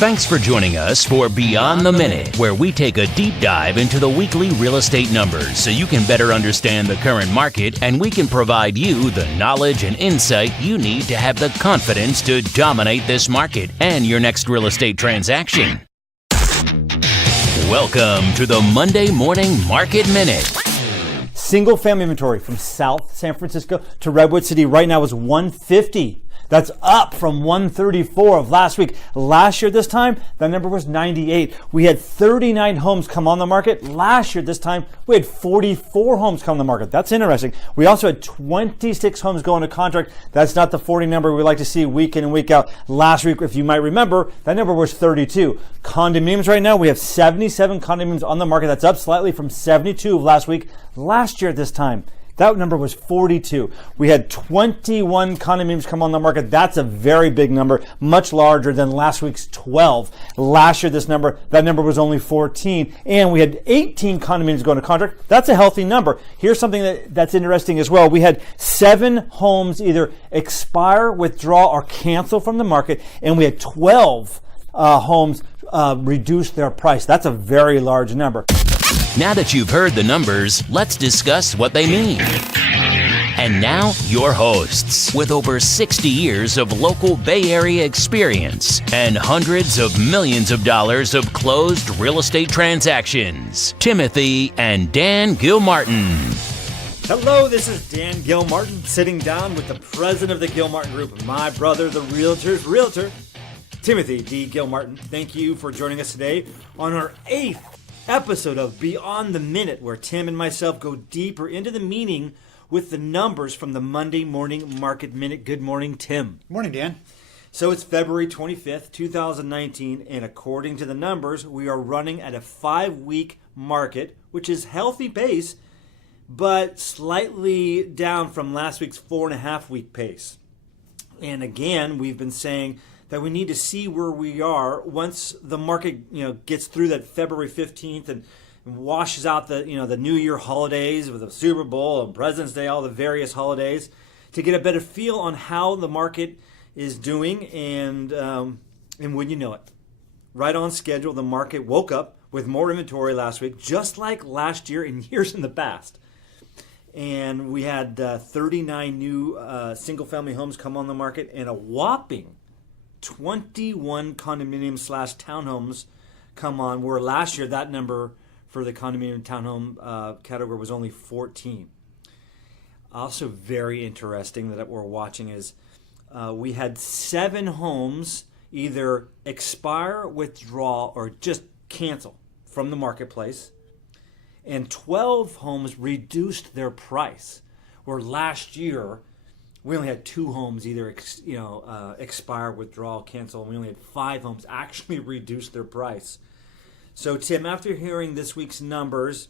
Thanks for joining us for Beyond the Minute, where we take a deep dive into the weekly real estate numbers so you can better understand the current market and we can provide you the knowledge and insight you need to have the confidence to dominate this market and your next real estate transaction. Welcome to the Monday Morning Market Minute. Single family inventory from South San Francisco to Redwood City right now is 150. That's up from 134 of last week. Last year this time, that number was 98. We had 39 homes come on the market. Last year this time, we had 44 homes come on the market. That's interesting. We also had 26 homes go into contract. That's not the 40 number we like to see week in and week out. Last week, if you might remember, that number was 32. Condominiums right now, we have 77 condominiums on the market. That's up slightly from 72 of last week. Last year at this time, that number was 42. We had 21 condominiums come on the market. That's a very big number, much larger than last week's 12. Last year, that number was only 14. And we had 18 condominiums going to contract. That's a healthy number. Here's something that's interesting as well. We had 7 homes either expire, withdraw, or cancel from the market. And we had 12 homes reduce their price. That's a very large number. Now that you've heard the numbers, let's discuss what they mean. And now, your hosts, with over 60 years of local Bay Area experience and hundreds of millions of dollars of closed real estate transactions, Timothy and Dan Gilmartin. Hello, this is Dan Gilmartin, sitting down with the president of the Gilmartin Group, my brother, the realtor's realtor, Timothy D. Gilmartin. Thank you for joining us today on our 8th episode of Beyond the Minute, where Tim and myself go deeper into the meaning with the numbers from the Monday Morning Market Minute. Good morning, Tim. Morning, Dan. So it's February 25th, 2019, and according to the numbers, we are running at a 5-week market, which is healthy pace, but slightly down from last week's 4.5-week pace. And again, we've been saying that we need to see where we are once the market, gets through that February 15th and washes out the New Year holidays with the Super Bowl and President's Day, all the various holidays, to get a better feel on how the market is doing. And when you know it, right on schedule, the market woke up with more inventory last week, just like last year and years in the past. And we had 39 new single-family homes come on the market and a whopping 21 condominium/townhomes come on, where last year that number for the condominium townhome category was only 14. Also very interesting that we're watching is we had 7 homes either expire, withdraw, or just cancel from the marketplace, and 12 homes reduced their price, where last year we only had 2 homes either expire, withdraw, cancel, and we only had 5 homes actually reduce their price. So, Tim, after hearing this week's numbers,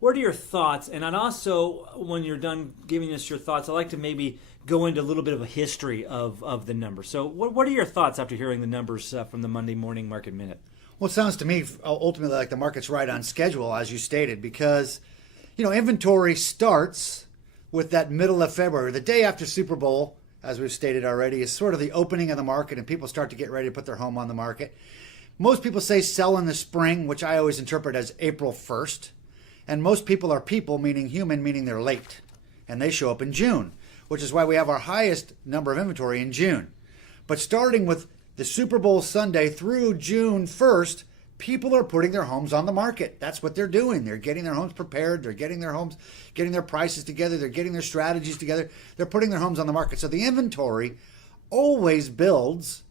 what are your thoughts? And I'd also, when you're done giving us your thoughts, I'd like to maybe go into a little bit of a history of the numbers. So what are your thoughts after hearing the numbers from the Monday Morning Market Minute? Well, it sounds to me ultimately like the market's right on schedule, as you stated, because, inventory starts with that middle of February. The day after Super Bowl, as we've stated already, is sort of the opening of the market and people start to get ready to put their home on the market. Most people say sell in the spring, which I always interpret as April 1st. And most people are people, meaning human, meaning they're late. And they show up in June, which is why we have our highest number of inventory in June. But starting with the Super Bowl Sunday through June 1st, people are putting their homes on the market. That's what they're doing. They're getting their homes prepared. They're getting their homes, getting their prices together. They're getting their strategies together. They're putting their homes on the market. So the inventory always builds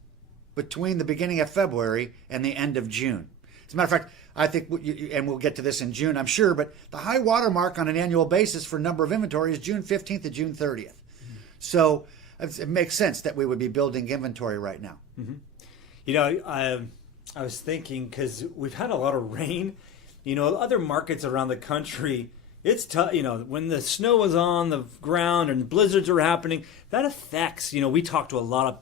between the beginning of February and the end of June. As a matter of fact, I think, and we'll get to this in June, I'm sure, but the high water mark on an annual basis for number of inventory is June 15th to June 30th. So it makes sense that we would be building inventory right now. Mm-hmm. I was thinking, because we've had a lot of rain, other markets around the country, it's tough, when the snow is on the ground and blizzards are happening, that affects, we talk to a lot of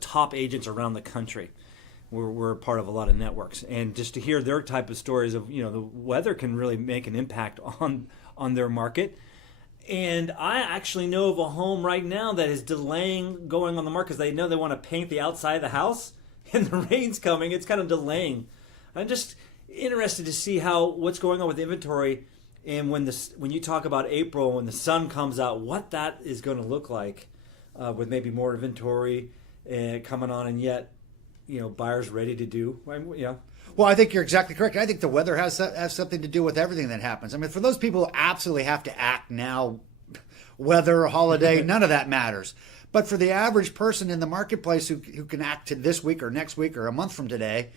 top agents around the country. We're part of a lot of networks, and just to hear their type of stories of, the weather can really make an impact on their market. And I actually know of a home right now that is delaying going on the market because they know they want to paint the outside of the house. and the rain's coming. It's kind of delaying. I'm just interested to see what's going on with inventory, and when you talk about April, when the sun comes out, what that is going to look like, with maybe more inventory coming on, and yet, buyers ready to do. Well, I think you're exactly correct. I think the weather has something to do with everything that happens. I mean, for those people who absolutely have to act now, weather, holiday, none of that matters. But for the average person in the marketplace who can act to this week or next week or a month from today,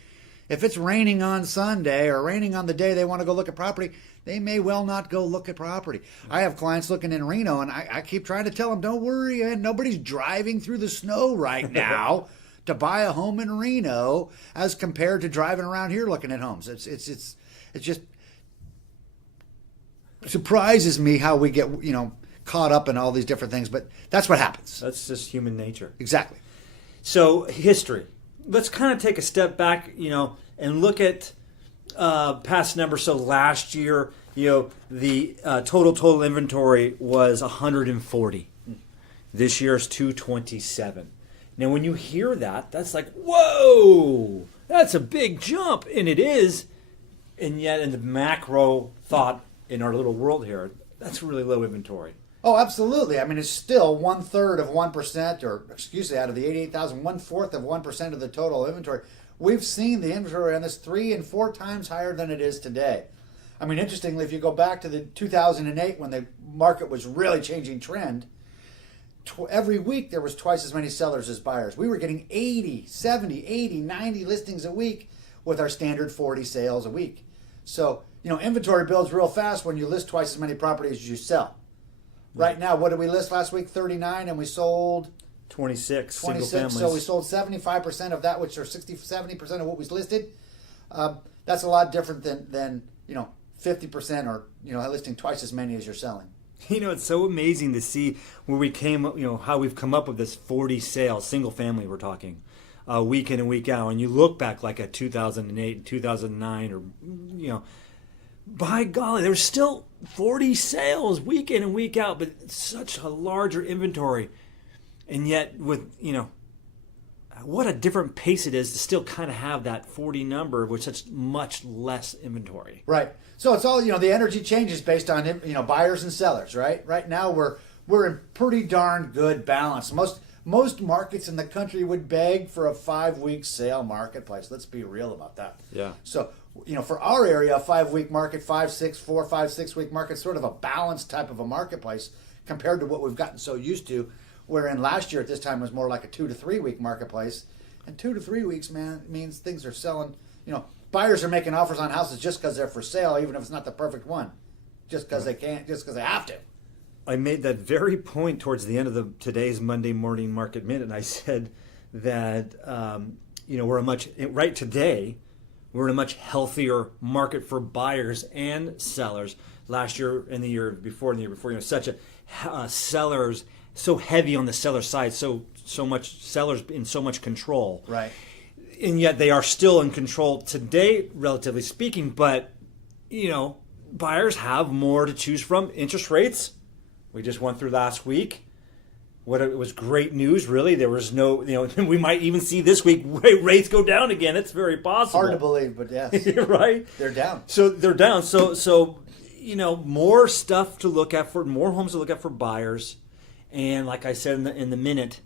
if it's raining on Sunday or raining on the day they want to go look at property, they may well not go look at property. I have clients looking in Reno, and I keep trying to tell them, don't worry, man, nobody's driving through the snow right now to buy a home in Reno as compared to driving around here looking at homes. It's just surprises me how we get, caught up in all these different things, but that's what happens. That's just human nature. Exactly. So history. Let's kind of take a step back, and look at past numbers. So last year, the total inventory was 140. This year's 227. Now, when you hear that, that's like, whoa, that's a big jump, and it is. And yet, in the macro thought in our little world here, that's really low inventory. Oh, absolutely. I mean, it's still 1/3 of 1%, or out of the 88,000, 1/4 of 1% of the total inventory. We've seen the inventory on this 3 and 4 times higher than it is today. I mean, interestingly, if you go back to the 2008 when the market was really changing trend, every week there was twice as many sellers as buyers. We were getting 80, 70, 80, 90 listings a week with our standard 40 sales a week. So, inventory builds real fast when you list twice as many properties as you sell. Right now, what did we list last week? 39, and we sold 26 single 26. families. So we sold 75% of that, which are 70% of what was listed. That's a lot different than 50% or listing twice as many as you're selling. It's so amazing to see where we came, how we've come up with this 40 sales, single family we're talking, week in and week out. And you look back like at 2008, 2009, or, by golly, there's still 40 sales week in and week out, but such a larger inventory. And yet with, what a different pace it is to still kind of have that 40 number with such much less inventory. Right. So it's all, the energy changes based on, buyers and sellers, right? Right now we're in pretty darn good balance. Most markets in the country would beg for a 5-week sale marketplace. Let's be real about that. Yeah. So, for our area, a 5-week market, 4, 5, 6 week market, sort of a balanced type of a marketplace compared to what we've gotten so used to. Wherein last year at this time was more like a 2 to 3 week marketplace. And 2 to 3 weeks, man, means things are selling. Buyers are making offers on houses just because they're for sale, even if it's not the perfect one. Just because they can't, just because they have to. I made that very point towards the end of today's Monday Morning Market Minute, and I said that we're in a much healthier market for buyers and sellers. Last year and the year before, such a sellers so heavy on the seller side, so much sellers in so much control, right? And yet they are still in control today, relatively speaking. But buyers have more to choose from. Interest rates. We just went through last week. It was great news, really. There was no, we might even see this week rates go down again. It's very possible. Hard to believe, but yes. Right? They're down. So they're down. So more stuff to look at more homes to look at for buyers. And like I said in the minute,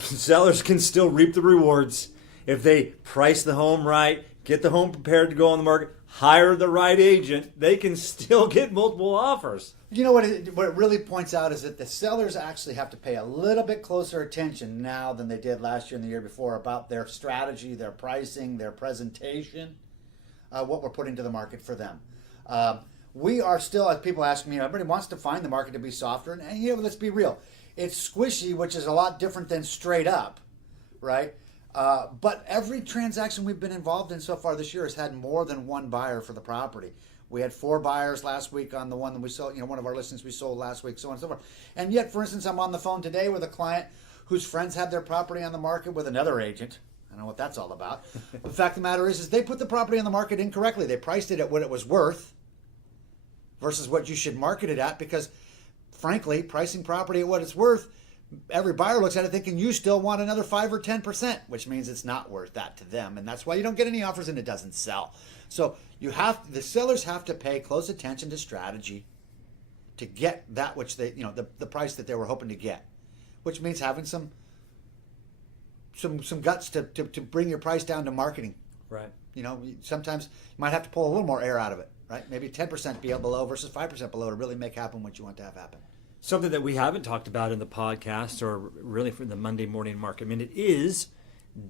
sellers can still reap the rewards if they price the home right, get the home prepared to go on the market, hire the right agent. They can still get multiple offers. What it really points out is that the sellers actually have to pay a little bit closer attention now than they did last year and the year before about their strategy, their pricing, their presentation, what we're putting to the market for them. We are still, as people ask me, everybody wants to find the market to be softer. And let's be real. It's squishy, which is a lot different than straight up, right? But every transaction we've been involved in so far this year has had more than one buyer for the property. We had 4 buyers last week on the one that we sold, one of our listings we sold last week, so on and so forth. And yet, for instance, I'm on the phone today with a client whose friends had their property on the market with another agent. I don't know what that's all about. The fact of the matter is they put the property on the market incorrectly. They priced it at what it was worth versus what you should market it at because, frankly, pricing property at what it's worth every buyer looks at it thinking you still want another 5 or 10%, which means it's not worth that to them. And that's why you don't get any offers and it doesn't sell. So the sellers have to pay close attention to strategy to get that which they, the price that they were hoping to get, which means having some guts to bring your price down to marketing. Right. Sometimes you might have to pull a little more air out of it, right? Maybe 10% below versus 5% below to really make happen what you want to have happen. Something that we haven't talked about in the podcast or really from the Monday Morning Market Minute is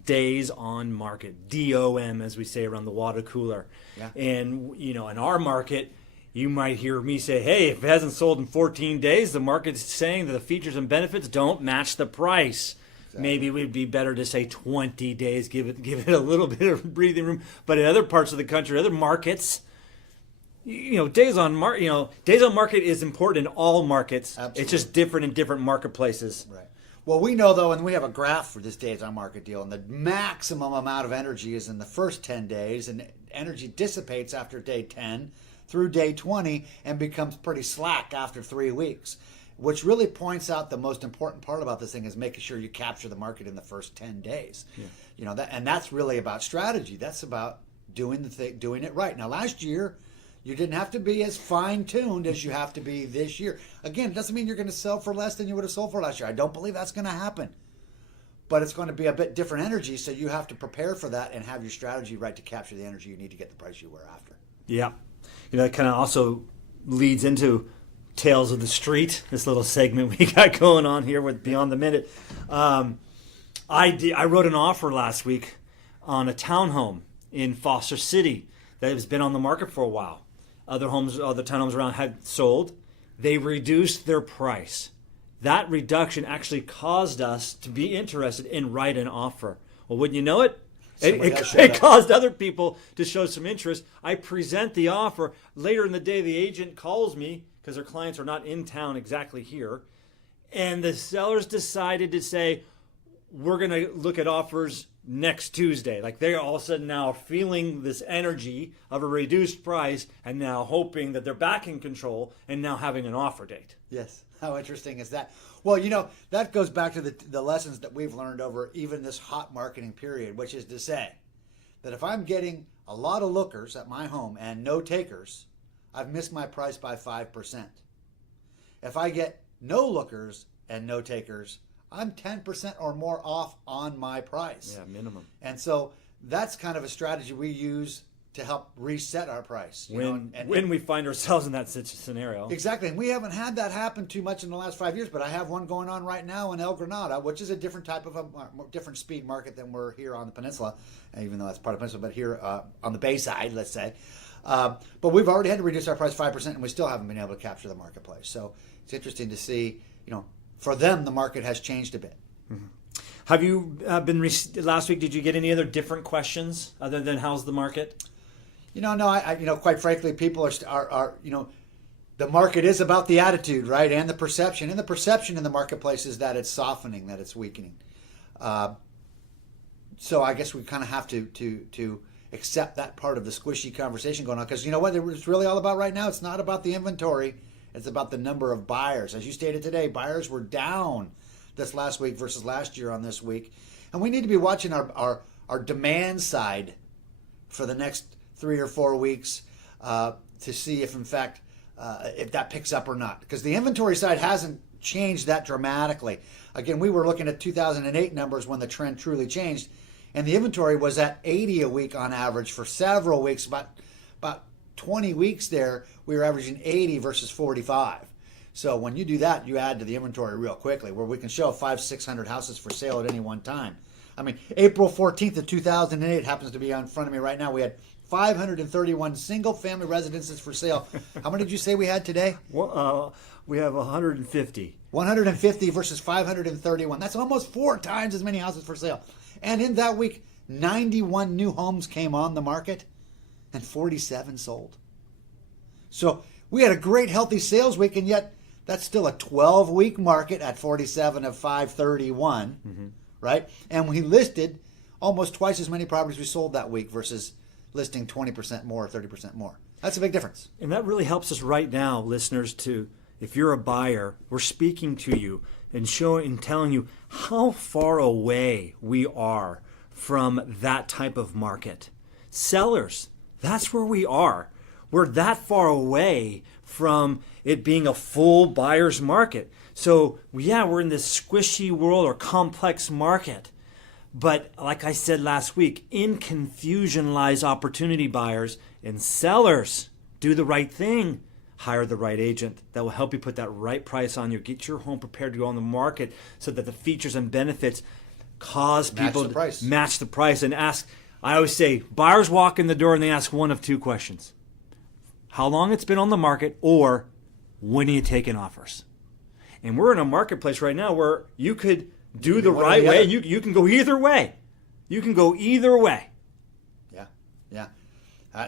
days on market, DOM, as we say around the water cooler. Yeah. And, in our market, you might hear me say, hey, if it hasn't sold in 14 days, the market's saying that the features and benefits don't match the price. Exactly. Maybe it would be better to say 20 days, give it a little bit of breathing room. But in other parts of the country, other markets, days on market is important in all markets. Absolutely. It's just different in different marketplaces. Right. Well, we know, though, and we have a graph for this days on market deal, and the maximum amount of energy is in the first 10 days, and energy dissipates after day 10 through day 20 and becomes pretty slack after 3 weeks, which really points out the most important part about this thing is making sure you capture the market in the first 10 days. Yeah. And that's really about strategy. That's about doing it right. Now, last year, you didn't have to be as fine-tuned as you have to be this year. Again, it doesn't mean you're going to sell for less than you would have sold for last year. I don't believe that's going to happen. But it's going to be a bit different energy, so you have to prepare for that and have your strategy right to capture the energy you need to get the price you were after. Yeah. That kind of also leads into Tales of the Street, this little segment we got going on here with Beyond the Minute. I wrote an offer last week on a townhome in Foster City that has been on the market for a while. Other townhomes around had sold. They reduced their price. That reduction actually caused us to be interested in write an offer. Well, wouldn't you know it? It caused other people to show some interest. I present the offer. Later in the day, the agent calls me because their clients are not in town exactly here. And the sellers decided to say, we're going to look at offers next Tuesday. Like they're all of a sudden now feeling this energy of a reduced price and now hoping that they're back in control and now having an offer date. Yes. How interesting is that? Well, that goes back to the lessons that we've learned over even this hot marketing period, which is to say that if I'm getting a lot of lookers at my home and no takers, I've missed my price by 5%. If I get no lookers and no takers, I'm 10% or more off on my price. Yeah, minimum. And so that's kind of a strategy we use to help reset our price. When we find ourselves in that scenario. Exactly. And we haven't had that happen too much in the last 5 years, but I have one going on right now in El Granada, which is a different type of a different speed market than we're here on the peninsula, even though that's part of the peninsula, but here on the Bayside, let's say. But we've already had to reduce our price 5%, and we still haven't been able to capture the marketplace. So it's interesting to see, for them, the market has changed a bit. Mm-hmm. Have you last week, did you get any other different questions other than how's the market? No, I quite frankly, people are the market is about the attitude, right, and the perception. And the perception in the marketplace is that it's softening, that it's weakening. So I guess we kind of have to accept that part of the squishy conversation going on, because you know what it's really all about right now? It's not about the inventory. It's about the number of buyers. As you stated today, buyers were down this last week versus last year on this week. And we need to be watching our demand side for the next 3 or 4 weeks to see if, in fact, if that picks up or not. Because the inventory side hasn't changed that dramatically. Again, we were looking at 2008 numbers when the trend truly changed. And the inventory was at 80 a week on average for several weeks. About 20 weeks there, we were averaging 80 versus 45. So when you do that, you add to the inventory real quickly, where we can show 500-600 houses for sale at any one time. I mean, April 14th of 2008 happens to be in front of me right now. We had 531 single-family residences for sale. How many did you say we had today? Well, we have 150. 150 versus 531. That's almost 4 times as many houses for sale. And in that week, 91 new homes came on the market and 47 sold. So we had a great, healthy sales week, and yet that's still a 12-week market at 47 of 531, right? And we listed almost twice as many properties we sold that week versus listing 20% more or 30% more. That's a big difference. And that really helps us right now, listeners, if you're a buyer, we're speaking to you. and showing and telling you how far away we are from that type of market. Sellers, that's where we are. We're that far away from it being a full buyer's market. So yeah, we're in this squishy world or complex market. But like I said last week, in confusion lies opportunity, buyers and sellers. Do the right thing. Hire the right agent that will help you put that right price on you. Get your home prepared to go on the market so that the features and benefits cause people to match the price and ask. I always say buyers walk in the door and they ask one of two questions. How long it's been on the market, or when are you taking offers? And we're in a marketplace right now where you could do the right way. You can go either way. You can go either way. Yeah.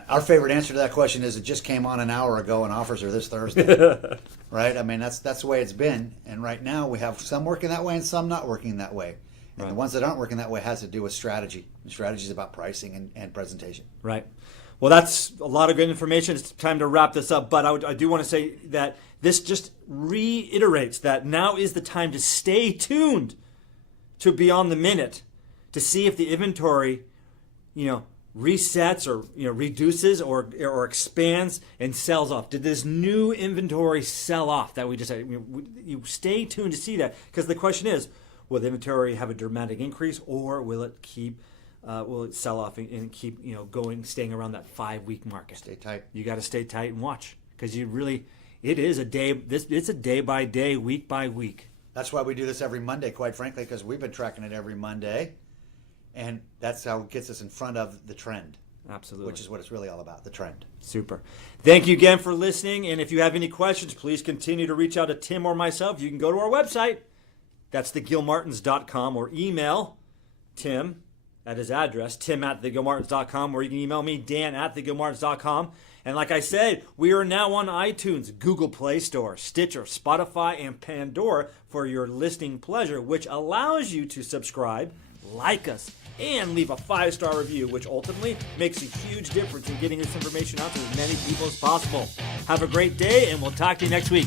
Our favorite answer to that question is it just came on an hour ago and offers are this Thursday. Right? I mean, that's the way it's been. And right now we have some working that way and some not working that way. And the ones that aren't working that way has to do with strategy. And strategy is about pricing and presentation. Right. Well, that's a lot of good information. It's time to wrap this up. But I do want to say that this just reiterates that now is the time to stay tuned to Beyond the Minute to see if the inventory, resets or reduces or expands and sells off. Did this new inventory sell off that we just said? You stay tuned to see that, because the question is, will the inventory have a dramatic increase, or will it sell off and keep staying around that 5-week market? Stay tight. You got to stay tight and watch, because it is a day. It's a day by day, week by week. That's why we do this every Monday, quite frankly, because we've been tracking it every Monday, and that's how it gets us in front of the trend. Absolutely. Which is what it's really all about, the trend. Super. Thank you again for listening, and if you have any questions, please continue to reach out to Tim or myself. You can go to our website. That's thegilmartins.com, or email Tim at his address, tim@thegilmartins.com, or you can email me, dan@thegilmartins.com. And like I said, we are now on iTunes, Google Play Store, Stitcher, Spotify, and Pandora for your listening pleasure, which allows you to subscribe, like us, and leave a 5-star review, which ultimately makes a huge difference in getting this information out to as many people as possible. Have a great day, and we'll talk to you next week.